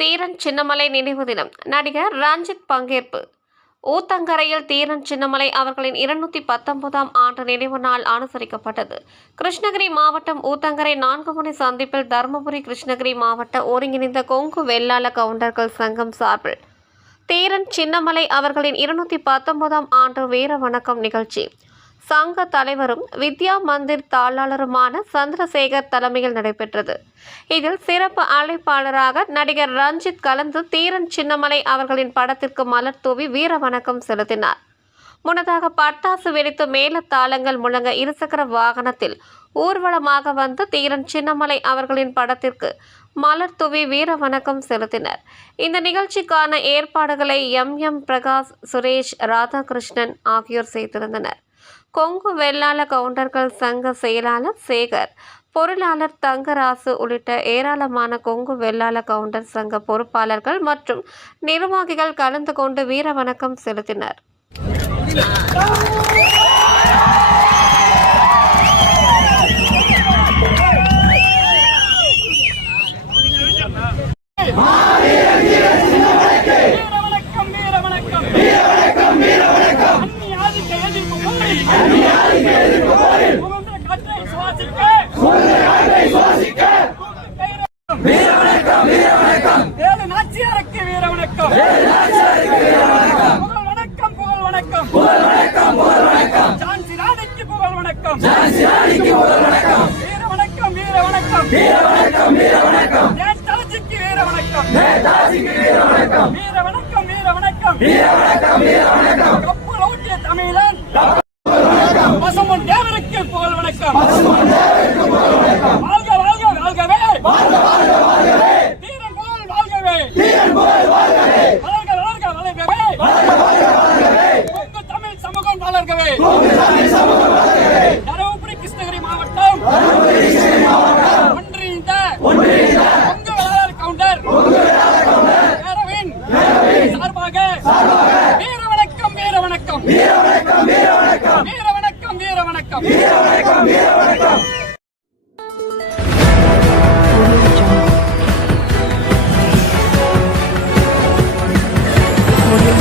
தீரன் சின்னமலை நினைவு தினம் நடிகர் ரஞ்சித் பங்கேற்பு. ஊத்தங்கரையில் தீரன் சின்னமலை அவர்களின் 219ஆம் ஆண்டு நினைவு நாள் அனுசரிக்கப்பட்டது. கிருஷ்ணகிரி மாவட்டம் ஊத்தங்கரை 4 முனை சந்திப்பில் தருமபுரி கிருஷ்ணகிரி மாவட்ட ஒருங்கிணைந்த கொங்கு வெள்ளாள கவுண்டர்கள் சங்கம் சார்பில் தீரன் சின்னமலை அவர்களின் 219ஆம் ஆண்டு வீர வணக்கம் நிகழ்ச்சி சங்க தலைவரும் வித்யா மந்திர் தாளாளருமான சந்திரசேகர் தலைமையில் நடைபெற்றது. இதில் சிறப்பு அழைப்பாளராக நடிகர் ரஞ்சித் கலந்து தீரன் சின்னமலை அவர்களின் படத்திற்கு மலர் தூவி வீர வணக்கம் செலுத்தினார். முன்னதாக பட்டாசு வெடித்து மேளதாளங்கள் முழங்க இருசக்கர வாகனத்தில் ஊர்வலமாக வந்து தீரன் சின்னமலை அவர்களின் படத்திற்கு மலர் தூவி வீர வணக்கம் செலுத்தினர். இந்த நிகழ்ச்சிக்கான ஏற்பாடுகளை எம் பிரகாஷ், சுரேஷ், ராதாகிருஷ்ணன் ஆகியோர் செய்திருந்தனர். கொங்கு வெள்ளாள கவுண்டர்கள் சங்க செயலாளர் சேகர், பொருளாளர் தங்கராசு உள்ளிட்ட ஏராளமான கொங்கு வெள்ளாள கவுண்டர் சங்க பொறுப்பாளர்கள் மற்றும் நிர்வாகிகள் கலந்து கொண்டு வீர வணக்கம் செலுத்தினர். பசும்பொன் தேவருக்கு புகழ் வணக்கம். வாழ்க வாழ்க வாழ்கவே, தீரன் புகழ் வாழ்கவே, வளர்க வளர்க வளர்கவே, கொங்கு தமிழ் சமூகம் வளர்கவே. தருமபுரி கிருஷ்ணகிரி மாவட்டம் ஒன்றிணைந்த கொங்கு வெள்ளாள கவுண்டர் பேரவையின் சார்பாக வீர வணக்கம், வீர வணக்கம், வீர வணக்கம், வீர வணக்கம், வீர வணக்கம், வீர வணக்கம், வீர வணக்கம், வீர வணக்கம். Audio